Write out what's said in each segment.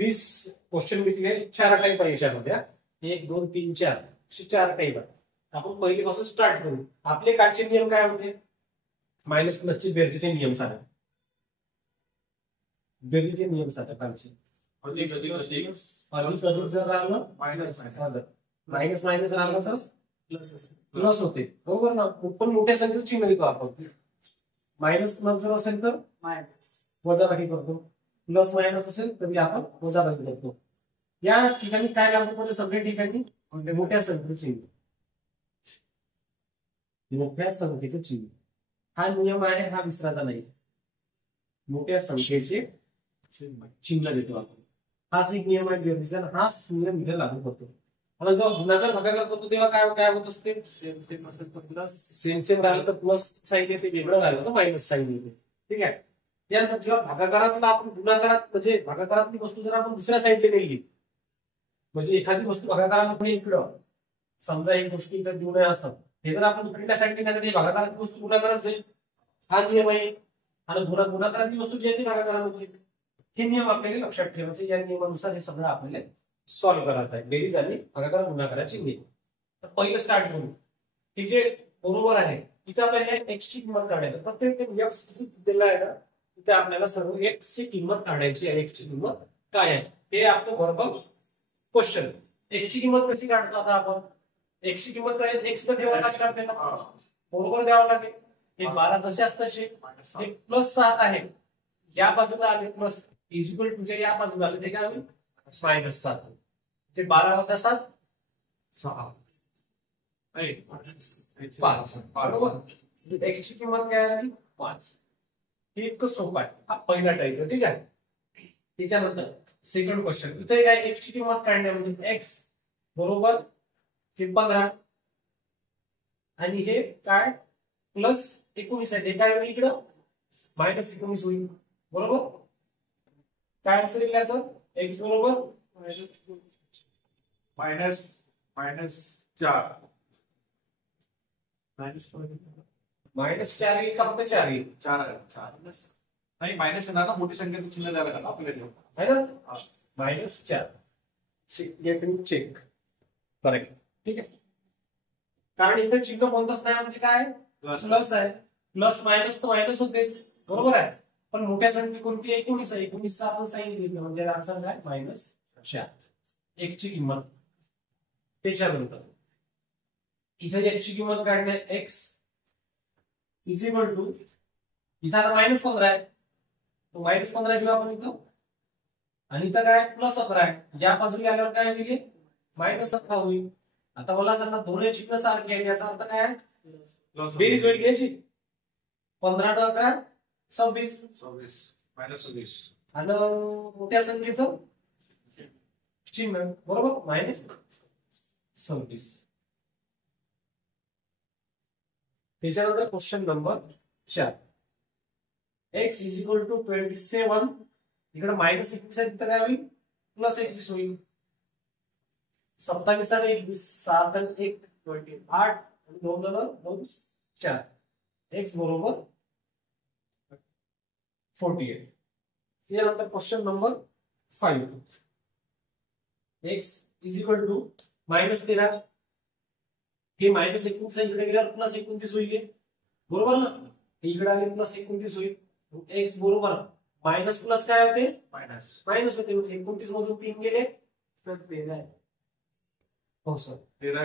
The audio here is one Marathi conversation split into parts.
20 क्वेश्चन विकले 4 टाईप आहे याच्यामध्ये. 1 2 3 4 असे 4 टाईप आहे. आपण पहिलीपासून स्टार्ट करू. आपले कालचे नियम काय होते? मायनस प्लसचे बेरजेचे नियम सांगा. बेरजेचे नियम सांगा कालचे. अधिक जर राहिलं मायनस मायनस राहिलं तर प्लस होते, बरोबर ना. पण मोठ्या संख्येचं चिन्ह देतो आपण. मायनस प्लस जर असेल तर वजाबाकी करतो, प्लस मायनस असेल तरी आपण वजाबाकी करतो. या ठिकाणी काय लागू पडते? सगळ्या ठिकाणी मोठ्या संख्येचं चिन्ह. मोठ्या संख्येचं चिन्ह हा नियम आहे, हा विसरायचा नाही. मोठ्या संख्येचे चिन्ह देतो आपण. हाच एक नियम आहे बेरजेचा. हाच नियम इथे लागू करतो. आणि जेव्हा गुणाकार भागाकार करतो तेव्हा काय काय होत असते? सेम असेल तर प्लस, सेम राहिलं तर प्लस साईन येते, वेगळं राहिलं तर मायनस साईन येते. ठीक आहे. त्यानंतर जेव्हा भागाकारातला आपण गुणाकारात म्हणजे भागाकारातली वस्तू जर आपण दुसऱ्या साईडला नेली, म्हणजे एखादी वस्तू भागाकारामध्ये इकडं समजा एक गोष्ट इथं देऊ नये असं, हे जर आपण इकडल्या साईडने नेण्यासाठी भागाकारातली वस्तू गुणाकारात जाईल, हा नियम आहे. आणि गुणाकारातली वस्तू जी आहे ती भागाकारामध्ये येईल. हे नियम आपल्याला लक्षात ठेवायचे. या नियमानुसार हे सगळं आपल्याला सॉल्व्ह करायचं आहे. बेरीज आणि भागाकार गुणाकाराची नियम. तर पहिलं स्टार्ट करू. हे जे बरोबर आहे इथे आपल्याला एक्स ची किंमत काढायची. प्रत्येक एक्स दिला आहे ना, तिथे आपल्याला सर्व एक्स ची किंमत काढायची आहे. एक्स ची किंमत काय आहे हे आपलं वर्बल क्वेश्चन. एक्स ची किंमत कशी काढतो आता आपण? एक्स ची किंमत काढायची, एक्स ला ठेवायला लागेल आपल्याला, बरोबर द्यावं लागेल. हे 12 जसे तसे. हे प्लस 7 आहे, या बाजूला आले प्लस, इज इक्वल टू या बाजूला आले ते काय होईल? मायनस 7. ते 12 वजा 7 6 5, बरोबर. एक्स ची किंमत काय आली? 5. हे इतकं सोपं आहे. हा पहिला टाईप आहे. ठीक आहे. त्याच्यानंतर सेकंड क्वेश्चन. इथे काय एक्स ची किंमत काढण्या म्हणजे एक्स बरोबर हे 15 आणि हे काय प्लस 19 आहे. हे काय होईल इकडं? मायनस 19 होईल, बरोबर. काय आन्सर येईल याचं? एक्स बरोबर मायनस 4 मायनस 4 येईल का फक्त 4 येईल? 4 नाही, मायनस येणार ना, मोठी संख्येचं चिन्ह द्यावं लागेल आपल्याला, है ना. Minus 4 check correct. ठीक आहे. कारण इथं चिन्ह कोणतंच नाही म्हणजे काय प्लस आहे. प्लस मायनस तर मायनस होतेच, बरोबर आहे. पण मोठ्या संख्या कोणती? 19 आहे. 19चा आपण साईन घेतलं म्हणजे आन्सर काय? मायनस 4. एक्स ची किंमत. त्याच्यानंतर इथे एक्स ची किंमत काढणे, एक्स इज इक्वल टू इथं आता मायनस 15 आहे, तो मायनस 15 घेऊ आपण इथं. आणि इथं काय प्लस 17 आहे. या बाजूला आल्यावर काय होईल? मायनस 17 होईल. आता मला सांगा दोन्ही चिन्ह सारखे आहेत, याचा अर्थ काय? बेरीज होईल याची. 15 × 11 26 मायनस 26 आणि मोठ्या संख्येचं चिन्ह बरोबर मायनस 26. त्याच्यानंतर question number 4. X is equal to 27. इकडे मायनस 21 आहे, तिथं काय होईल? प्लस 21 होईल. 27 आणि 21 7 आणि 1 28 आणि 2 2 4. एक्स बरोबर 48. त्यानंतर question number 5. X is equal to minus 13. हे मायनस 29 इकडे गेल्यावर प्लस 29 होईल, बरोबर ना. इकडे आले प्लस 29 होईल. एक्स बरोबर मायनस प्लस काय होते? मायनस होते. 29 मधून 3 गेले तर 13 आहे. हो सर 13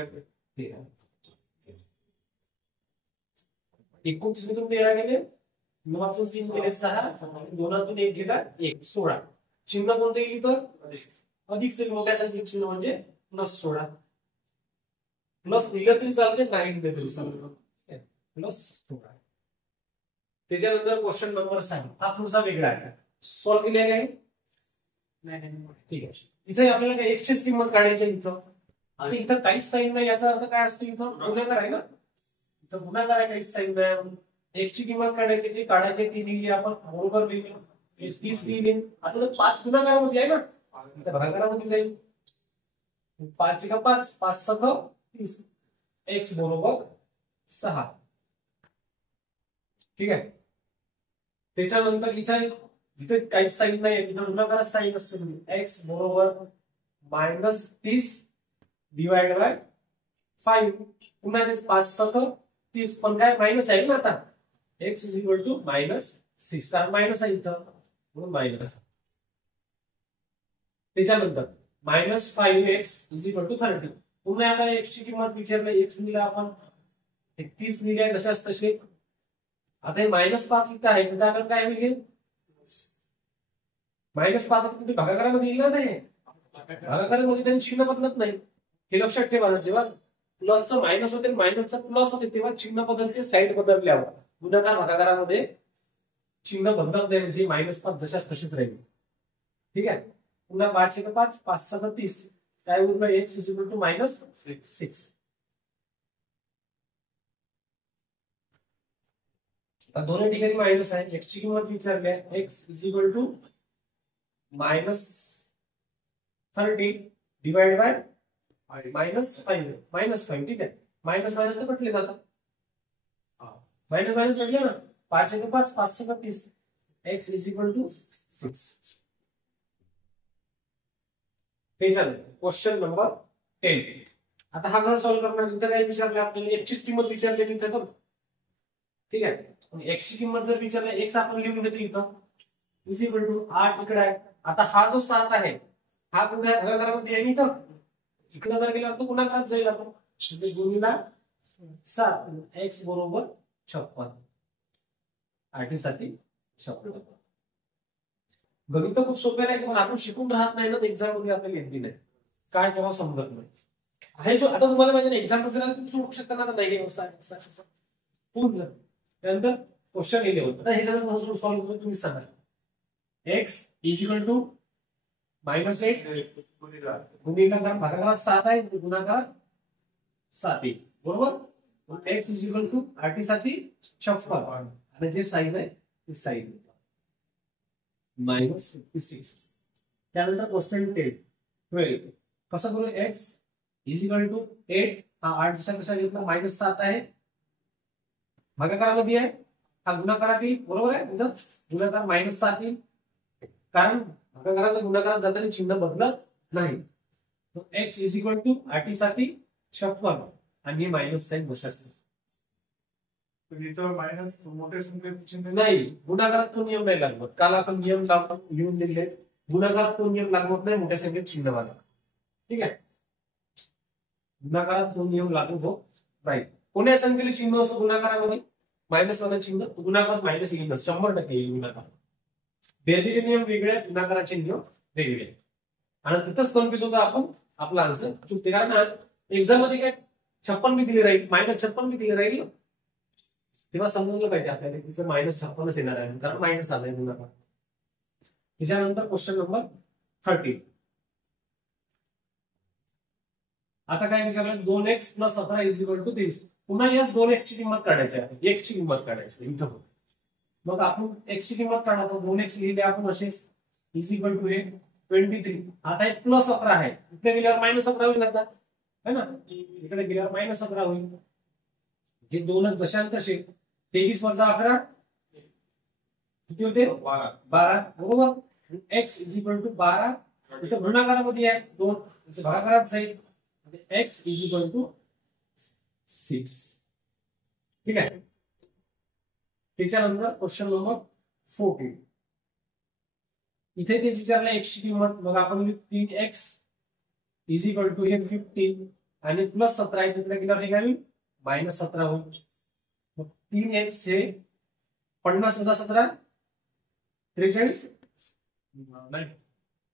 29 मधून 13 गेले, 9 3 गेले 6, 2 1 गेला 1 16. चिन्ह कोणतं येईल इथं? अधिकचे मोठ्या संख्येचे चिन्ह म्हणजे प्लस 16. प्लस दिलं तरी चालते, नाही दिलं तरी चालते. प्लस 16. त्याच्यानंतर क्वेश्चन नंबर 6. हा थोडासा वेगळा आहे. सॉल्व्ह केले काय? नाही. ठीक आहे. इथे आपल्याला काय एक्सची किंमत काढायची इथं. आणि इथं काहीच साईन नाही, याचा अर्थ काय असतो? इथं गुणाकार आहे ना. इथं गुणाकार आहे, काहीच साईन नाही. एक्सची किंमत काढायची, जी काढायची ती लिहिली आपण बरोबर लिहिली. 30 लिहिली. आता 5 गुणाकारामध्ये आहे ना, इथं भागाकारामध्ये जाईल. 5 × 5 5 6 30. एक्स बरोबर 6. ठीक आहे. त्याच्यानंतर इथे जिथे काहीच साईन नाही तिथे गुणाकारात साईन असते. एक्स बरोबर -30 डिवाइड बाय 5. पुन्हा ते 5 सक 30 पण काय मायनस आहे ना आता. एक्स इज इक्वल टू -6 कारण मायनस आहे इथं म्हणून मायनस. त्याच्यानंतर -5x इज इक्वल टू 30. पुन्हा आपल्याला एक्स ची किंमत विचारली. एक्स लिहिला आपण 30 लिहिले जशाच तसे. आता हे -5 इथं आहे तिथं आपण काय होईल -5 तुम्ही भागाकारामध्ये येईल ना. ते भागाकारामध्ये त्यांनी चिन्ह बदलत नाही हे लक्षात ठेवा. जेव्हा प्लसचं मायनस होते मायनसचं प्लस होते तेव्हा चिन्ह बदलते साईड बदलल्यावर. गुणाकार भागाकारामध्ये चिन्ह बदलत नाही म्हणजे -5 जशाच तशीच राहील. ठीक आहे. पुन्हा 5 × 5 5 × 30 काय उरलं एक्स इज इक्वल टू -6. दोन्ही ठिकाणी मायनस आहे. एक्स ची किंमत विचारली आहे. X is equal to -30 divide by -5. ठीक आहे. मायनस मायनस तर कटले जातात. मायनस मायनस कटले ना. 5 × 5 5 × 30 एक्स इज इक्वल टू 6. ते झालं क्वेश्चन नंबर 10. आता हा कसा सॉल्व्ह करणार. इथं काय विचारलं आपल्याला एक्स ची किंमत विचारली इथं पण. ठीक आहे. एक्स ची किंमत जर विचारलं एक्स आपण लिहून घेतो इथं इज इक्वल टू 8 इकडे आहे. आता हा जो 7 आहे हा पुन्हा भागाकारामध्ये आहे इथं. इकडे जर गेला तो गुणाकारात जाईल. आपण गुणिला 7 एक्स बरोबर 56. 8 साठी 56. गणित खूप सोपे नाही पण आपण शिकून राहत नाही ना एक्झाम मध्ये आपल्याला येत नाही. काय करावं समजत नाही. आहे सो आता तुम्हाला माहिती नाही एक्झाम वगैरे तुम्ही सोडू शकता ना. नाही होऊन जाईल. त्यानंतर क्वेश्चन लिहिले होते. आता हे सगळं सॉल्व्ह करून तुम्ही सांगा. एक्स इज इक्वल टू -8 गुणिला भागाकारात 7 आहे गुणाकारात 7 बरोबर. एक्स इज इक्वल टू 8 साठी 56 आणि जे साईन आहे ते साईन -56. त्यानंतर क्वेश्चन 12 कसं करू. एक्स इज इक्वल टू 8 हा 8 जसा घेतला -7 आहे भागाकारामध्ये आहे. हा गुणाकारात येईल बरोबर आहे. इथं गुणाकार -7 येईल कारण भागाकाराचा गुणाकारात जाताना चिन्ह बदलत नाही. एक्स इज इक्वल टू 8 साठी 56 आणि मायनस साईन बसायचं मोठे संख्येचे नाही. गुणाकारात तो नियम नाही लागत. काल आपण नियम लिहून दिले. गुणाकारात तो नियम लागत नाही मोठ्या संख्येत चिन्ह वाला. ठीक आहे. गुणाकारात तो नियम लागू होत नाही. कोण्या संख्येला चिन्ह असतो गुणाकारामध्ये -1 चिन्ह गुणाकारात मायनस येईल 100% येईल गुणाकार. बेरजेचे नियम वेगळे गुणाकाराचे नियम वेगळे आणि तिथंच कन्फ्युज होतो आपण. आपला आन्सर चुकते कारण एक्झाम मध्ये काय 56 बी दिली राहील -56 बी दिली राहील तेव्हा समजलं पाहिजे आपल्याला तिथं -56 येणार आहे कारण मायनस आलाय गुणाकार. त्याच्यानंतर क्वेश्चन नंबर 13. आता काय विचारलं 2x + 17 इज इक्वल टू 30. पुन्हा याच 2x ची किंमत काढायची आहे. x ची किंमत काढायची इथं. मग आपण x ची किंमत काढतो. 2x लिहिले आपण असेच इज इक्वल टू 23. आता एक +11 आहे. इकडे गेल्यावर -11 होईल लागतात है ना. इकडे गेल्यावर -11 होईल. हे दोनच जशांत तसे 23 + 11 किती होते 12 बरोबर. x इज इक्वल टू 12 इथं गुणाकारामध्ये आहे 2 भागाकारात जाईल. x is equal to 6. ठीक आहे. त्याच्यानंतर क्वेश्चन नंबर 14. इथे तेच विचारलं x ची किंमत. मग आपण 3x इज इक्वल टू 15 आणि +17 आहे तिकडे गेल्यावर हे काय होईल -17 होईल. मग 3x हे 50 + 17 43 नाही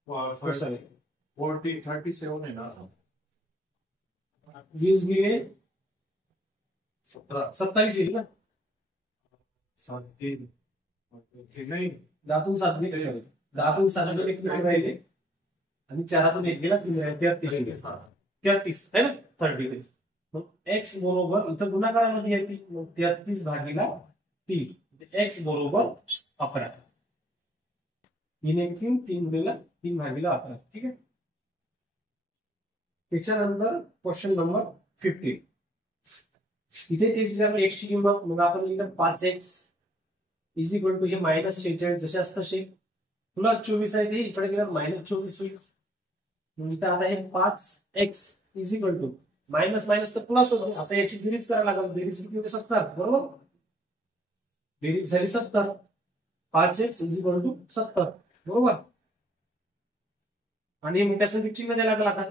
37 आहे ना. 20 गेले 27 येईल ना. 7 नाही 10तून 7 गेले कशा 10तून 7 गेले किती राहिले आणि 4तून 1 गेला 3 राहिले 33 है ना 33. मग x बरोबर इथं गुणाकारामध्ये येते. मग 33/3 x बरोबर 11. 3 × 3 3 × 3/11. ठीक आहे. त्याच्यानंतर क्वेश्चन नंबर 15. इथे तेच विचारलं x ची किंमत. मग आपण लिहिलं 5x इज इक्वल टू हे -46 जसे असतं +24 आहे ते इकडे गेल्यावर -24 होईल. मग इथं आता हे 5x is equal to minus minus तर प्लस होतो. आता याची बेरीज करायला लागेल. बेरीज किती होते? 70. बरोबर, बेरीज झाली 70. 5x is equal to 70. बरोबर, आणि मोठ्या संख्येचं चिन्ह द्यायला लागलं आता,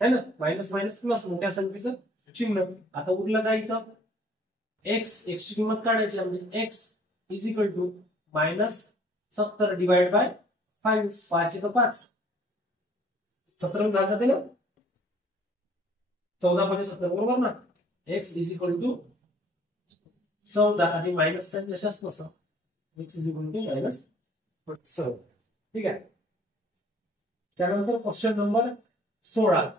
है ना. मायनस मायनस प्लस, मोठ्या संख्येचं चिन्ह. आता उरलं काय इथं? एक्स ची किंमत काढायची, म्हणजे X is equal to -70 divide by 5. 5 × 5 17 घाल जाते ना, 14 × 70. बरोबर ना. एक्स इज इक्वल टू 14 आणि मायनस साइन जशाच तसं, एक्स इज इक्वल टू -7. ठीक आहे. त्यानंतर क्वेश्चन नंबर 16.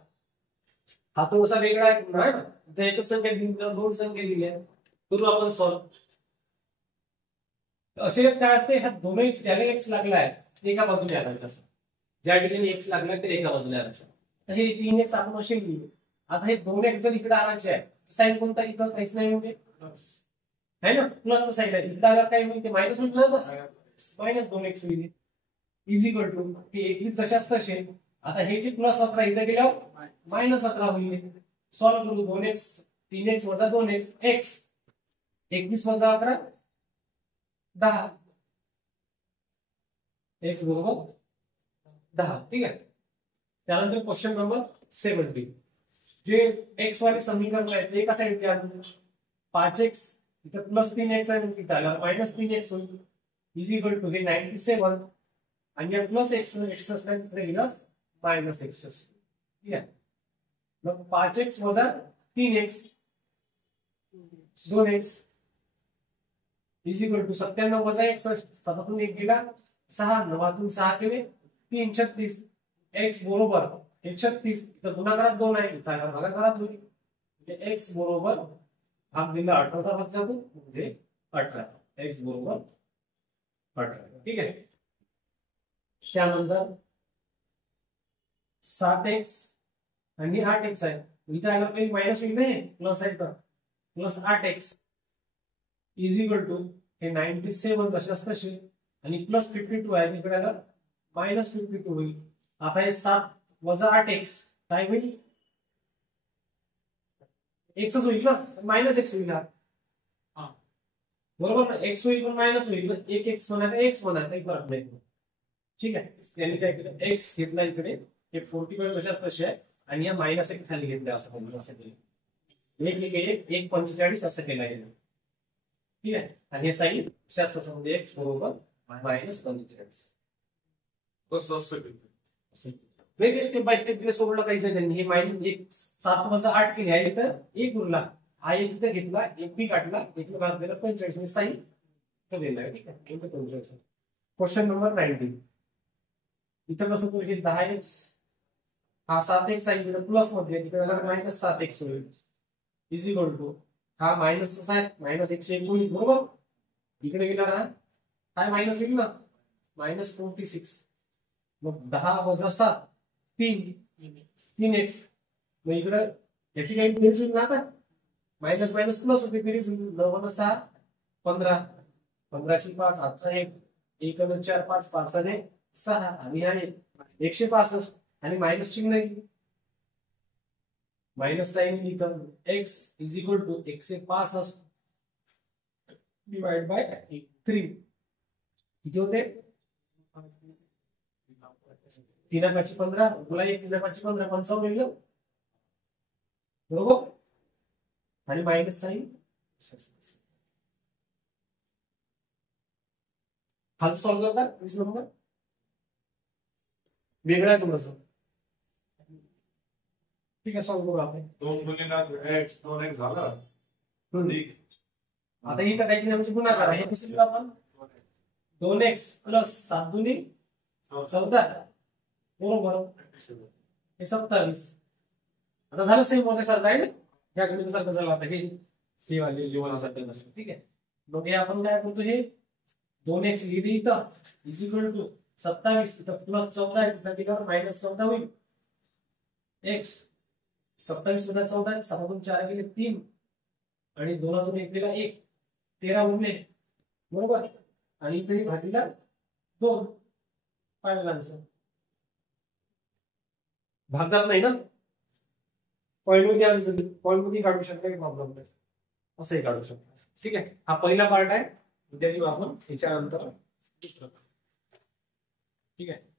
हा थोडासा वेगळा आहे ना. इथे एकच संख्या दिली, दोन संख्या दिल्या, करू आपण सॉल्व. असे काय असते, ह्या दोन्ही ज्याला एक्स लागला आहे ते एका बाजूने आणायचं असं. ज्या ठिकाणी एक्स लागला ते एका बाजूने आणायचं. तर हे 3x आपण असे लिहिले. आता हे 2x जर इकडे आणायचे आहे, साइन कोणता? इथं काहीच नाही, म्हणजे है ना, प्लसचं साइन आहे. इकडे आल्यावर काय मिळते? मायनस होईल ना, -2x होईल. इज इक्वल टू हे 21 जशाच तसे. आता हे जे +17 इथे गेल्यावर -17 होईल. सॉल्व करू. 2x 3x - 2x x 21 - 11 10 x बरोबर 10. ठीक आहे. त्यानंतर क्वेश्चन नंबर 17. जे एक्स वाले समीकरण आहे ते एका साईडला आणू. 5x इथे +3x आहे, म्हणजे इथे आल्यावर -3x होईल. इज इक्वल टू हे 97 आणि या +x इकडे गेलं -61. ठीक आहे. मग 5x - 3x 2x is equal to 97 - 61. 7 1 गेला 6, 9 6 केले 3 36. x बरोबर 36. इथं गुणाकारात 2 आहे, इथं भागाकारात होईल. म्हणजे x बरोबर भाग दिला 18 भाग जातो, म्हणजे 18. x बरोबर 18. ठीक आहे. त्यानंतर 7x आणि 8x आहे. इथं आल्यावर काही मायनस होईल नाही, प्लस आहे तर +8x इज इक्वल टू हे 97 तशाच तसे आणि +52 आहे. तिकडे आल्यावर -52 होईल. आता हे 7 - 8x काय होईल? x होईल ना, -x होईल. बरोबर ना, x होईल पण मायनस होईल. एक x म्हणायचं, x म्हणायचं, काही फरक नाही. ठीक आहे. त्यांनी काय केलं? x घेतला इकडे, हे 45 तशाच तसे आहे आणि या -1 खाली घेतलं, असं केलं. असं केलं 1 45 असं केलं आहे. ठीक आहे. आणि हे साइन तशाच तसं, म्हणजे x बरोबर -45. वेगळे स्टेप बाय स्टेप दिले, सोडलं काहीच नाही त्यांनी. हे -7 - 8 केले आहे, तर 1 उरला. हा 1 इथं घेतला, 1 बी काढला, 1 भाग दिला 45 आणि साइन दिलेला आहे. ठीक आहे. 45. Question number 19. इथं कसं करू? हे 10x हा 7x आहे, इकडे प्लस मध्ये, तिकडे -7x होईल. इज इक्वल टू हा मायनस आहे, -119. बरोबर, इकडे गेला ना काय मायनस होईल ना, -46. मग 10 - 7 3x. मग इकडे याची काही बेरीज होईल ना, आता मायनस मायनस प्लस होते, बेरीज होईल. 9 - 6 15. 15 × 5 आजचा 1 1 × 4 5 5 आणि 6 आणि आहे 165 आणि मायनस चिन्ह येईल, मायनस साइन इथं. x is equal to 165 divide by 3 किती होते? 3 × 5 15 बोला, 1 3 × 5 15 55 मिळलं. बरोबर, आणि मायनस साइन खाली सॉल्व करतात. 20 नंबर वेगळा आहे थोडंसं. ठीक आहे, सॉल्व करू आपण. 2 × x 2x झालं. आता इथं काहीच नाही, म्हणजे गुणाकार आहे. हे कसं आपण 2x + 7 दुनी 14 बरोबर, हे 27. आता झालं सेम मोठ्यासारखं आहे ना, या गणितासारखं झालं. आता हे वाले लिवासारखं. ठीक आहे. मग हे आपण काय करतो, हे 2x लिहिली इथं इज इक्वल टू 27. इथं +14 आहे, -14 होईल. x 27 - 14 7 × 4 गेले 3 आणि 2 × 1 गेला 1 13 उरले. बरोबर, आणि इथे भागीला 2 फायनल आन्सर. भाग जात नाही ना, पॉईंटमध्ये काढू शकता, काही प्रॉब्लेम नाही, असंही काढू शकता. ठीक आहे, हा पहिला पार्ट आहे. उद्या घेऊ आपण याच्यानंतर दुसरं. ठीक आहे.